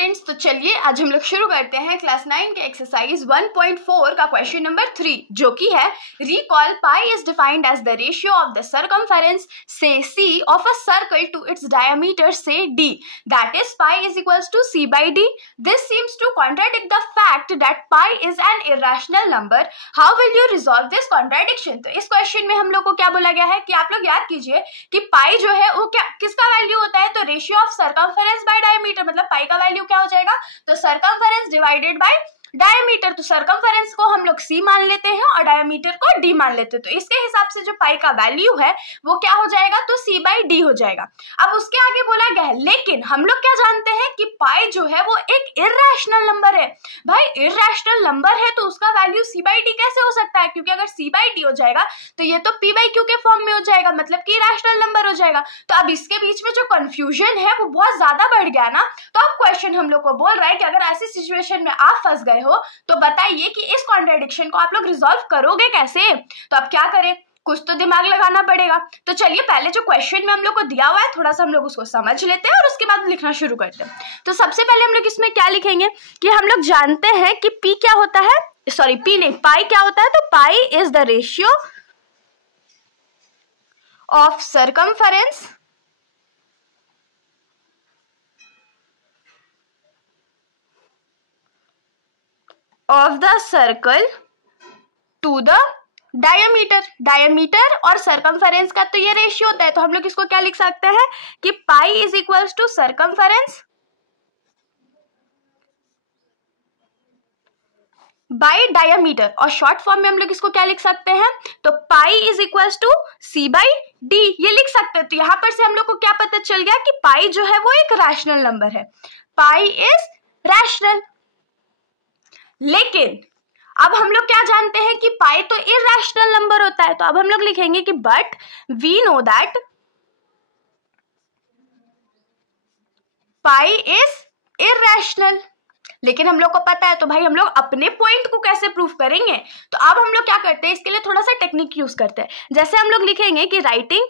Students, तो चलिए आज हम लोग शुरू करते हैं क्लास 9 के एक्सरसाइज 1.4 का क्वेश्चन नंबर 3, जो कि है recall pi is defined as the ratio of the circumference say C of a circle to its diameter say D, that is pi is equals to C by D. This seems to contradict the fact that pi is an irrational number. How will you resolve this contradiction? तो इस question में हम लोग को क्या बोला गया है कि आप लोग याद कीजिए कि पाई जो है वो क्या किसका वैल्यू होता है, तो ratio of circumference bye diameter, मतलब पाई का वैल्यू क्या हो जाएगा, तो सर्कमफेरेंस डिवाइडेड बाय डायमीटर. तो सर्कमफेरेंस को हम लोग सी मान लेते हैं और डायमीटर को डी मान लेते हैं. तो इसके हिसाब से जो पाई का वैल्यू है वो क्या हो जाएगा, तो सी बाई डी हो जाएगा. अब उसके आगे बोला गया है, लेकिन हम लोग क्या जानते हैं कि पाई जो है वो एक इरेशनल नंबर है. भाई इरेशनल नंबर है तो उसका वैल्यू सी बाई डी कैसे हो सकता है, क्योंकि अगर सी बाई डी हो जाएगा तो ये तो पी बाई क्यू के फॉर्म में हो जाएगा, मतलब कि इरेशनल नंबर हो जाएगा. तो अब इसके बीच में जो कंफ्यूजन है वो बहुत ज्यादा बढ़ गया ना. तो अब क्वेश्चन हम लोग को बोल रहा है कि अगर ऐसी सिचुएशन में आप फंस गए हो तो बताइए कि इस कॉन्ट्रडिक्शन को आप लोग रिजॉल्व करोगे कैसे. तो अब क्या करें, कुछ तो दिमाग लगाना पड़ेगा. तो चलिए पहले जो क्वेश्चन में हम लोग को दिया हुआ है थोड़ा सा हम लोग उसको समझ लेते हैं और उसके बाद लिखना शुरू करते हैं. तो सबसे पहले हम लोग इसमें क्या लिखेंगे कि हम लोग जानते हैं कि पी क्या होता है, सॉरी पी नहीं, पाई क्या होता है, तो pi is the ratio of circumference of the circle to the diameter. Diameter और सर्कमफेरेंस का तो ये रेशियो होता है, तो हम लोग इसको क्या लिख सकते हैं कि pi is equals to circumference by diameter, और शॉर्ट फॉर्म में हम लोग इसको क्या लिख सकते हैं, तो pi is equals to C by D, ये लिख सकते हैं. तो यहां पर से हम लोग को क्या पता चल गया कि पाई जो है वो एक रैशनल नंबर है, पाई इज रैशनल. लेकिन अब हम लोग क्या जानते हैं कि पाई तो इरेशनल नंबर होता है. तो अब हम लोग लिखेंगे कि but we know that pi is irrational. लेकिन हम लोग को पता है, तो भाई हम लोग अपने पॉइंट को कैसे प्रूफ करेंगे. तो अब हम लोग क्या करते हैं, इसके लिए थोड़ा सा टेक्निक यूज करते हैं. जैसे हम लोग लिखेंगे कि writing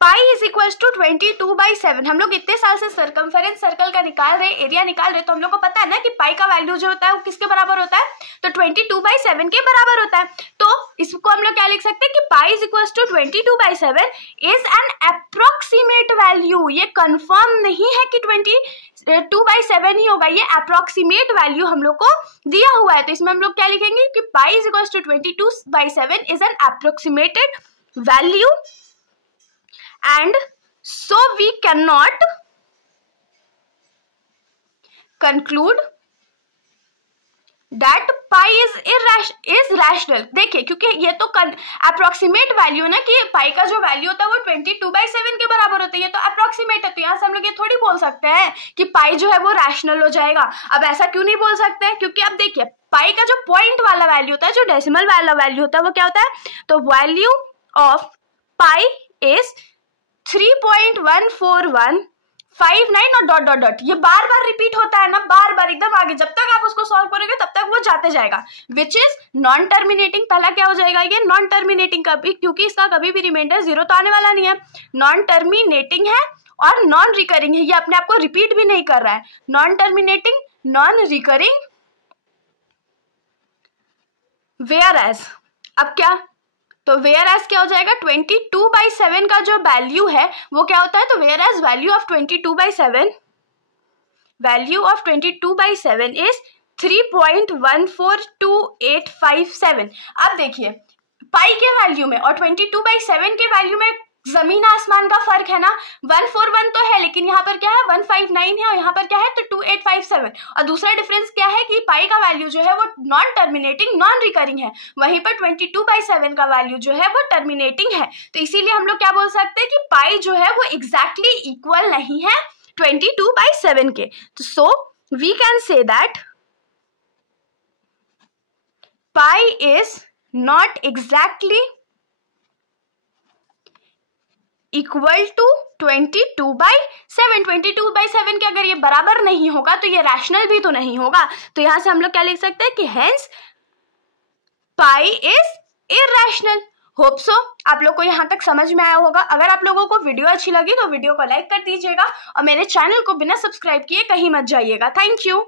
pi is equals to 22/7. हम लोग इतने साल से सर्कमफेरेंस सर्कल का निकाल रहे, एरिया निकाल रहे, तो हम लोग को पता है ना कि पाई का वैल्यू जो होता है वो किसके बराबर होता है, तो 22/7 के बराबर होता है. तो इसको हम लोग क्या लिख सकते हैं कि pi is equals to 22/7 is an approximate value. ये कंफर्म नहीं है कि 22/7 ही होगा, ये अप्रोक्सीमेट वैल्यू हम लोग को दिया हुआ है. तो इसमें हम लोग क्या लिखेंगे कि pi is equals to 22/7 is an approximated value. And so we cannot conclude that pi is rational. देखिए क्योंकि ये तो अप्रोक्सीमेट वैल्यू ना कि पाई का जो वैल्यू होता है वो 22/7 के बराबर होता है, ये तो अप्रोक्सीमेट है. तो यहाँ से हम लोग ये थोड़ी बोल सकते हैं कि पाई जो है वो रैशनल हो जाएगा. अब ऐसा क्यों नहीं बोल सकते हैं, क्योंकि अब देखिए पाई का जो पॉइंट वाला वैल्यू होता है, जो डेसिमल वाला वैल्यू होता है, वो क्या होता है, तो वैल्यू ऑफ पाई इज 3.14159 और डॉट डॉट डॉट. ये बार बार रिपीट होता है ना, बार बार एकदम आगे, जब तक आप उसको सॉल्व करोगे तब तक वो जाते जाएगा. Which is non terminating. पहला क्या हो जाएगा, ये नॉन टर्मिनेटिंग, कभी क्योंकि इसका कभी भी रिमाइंडर 0 तो आने वाला नहीं है. नॉन टर्मिनेटिंग है और नॉन रिकरिंग है, ये अपने आप को रिपीट भी नहीं कर रहा है. Non terminating, non recurring, whereas, अब क्या, तो वेयर एज क्या हो जाएगा, 22/7 का जो वैल्यू है वो क्या होता है, तो whereas value of 22/7 is 3.142857. अब देखिए पाई के वैल्यू में और 22/7 के वैल्यू में जमीन आसमान का फर्क है ना. 141 तो है, लेकिन यहाँ पर क्या है 159 है, और यहाँ पर क्या है तो 2857. और दूसरा डिफरेंस क्या है कि पाई का वैल्यू जो है वो नॉन टर्मिनेटिंग, नॉन रिकरिंग है, वहीं पर 22/7 का वैल्यू जो है वो टर्मिनेटिंग है. तो इसीलिए हम लोग क्या बोल सकते हैं कि पाई जो है वो एग्जैक्टली इक्वल नहीं है 22/7 के. तो so we can say that pi is not exactly equal to 22/7. 22/7 के अगर ये बराबर नहीं होगा तो ये रैशनल भी तो नहीं होगा. तो यहां से हम लोग क्या लिख सकते हैं कि hence pi is irrational. Hope so आप लोग को यहाँ तक समझ में आया होगा। अगर आप लोगों को वीडियो अच्छी लगी तो वीडियो को लाइक कर दीजिएगा और मेरे चैनल को बिना सब्सक्राइब किए कहीं मत जाइएगा। Thank you.